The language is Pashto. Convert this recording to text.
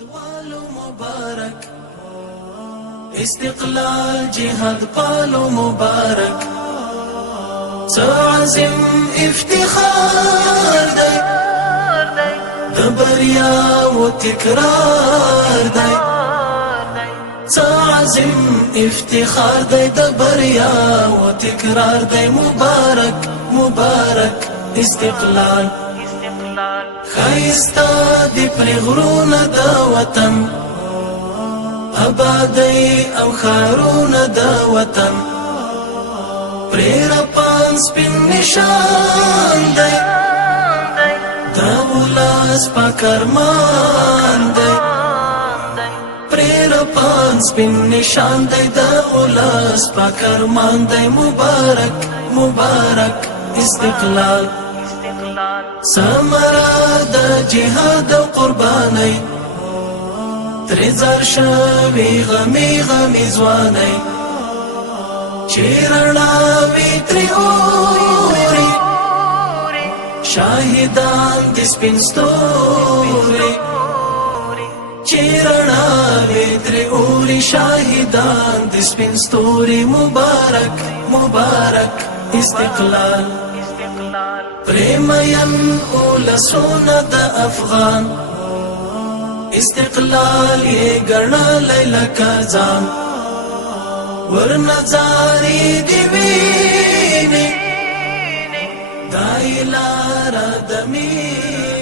والو مبارک استقلال جهاد پالو مبارک عظیم افتخار دی د بریا و تکرار دی عظیم افتخار دی د بریا و تکرار دی مبارک مبارک استقلال خیستا دی پر غرون دا وطن آبادی او خارون دا وطن پریر پان سپین نشان دی دا اولاس پاک ارمان دی پریر پان سپین نشان دی دا اولاس پاک ارمان دی مبارک مبارک استقلال سمرا دا جهاد و قربانی تریزار شوی غمی غمی زوانی چیرناوی تری اوری شاہدان دی سپین ستوری چیرناوی تری اوری شاہدان دی سپین ستوری مبارک مبارک استقلال پریمین اولسون دا افغان استقلال یہ گرنا لیلہ کا زان ورنظاری دیوینی دائی لارا دمین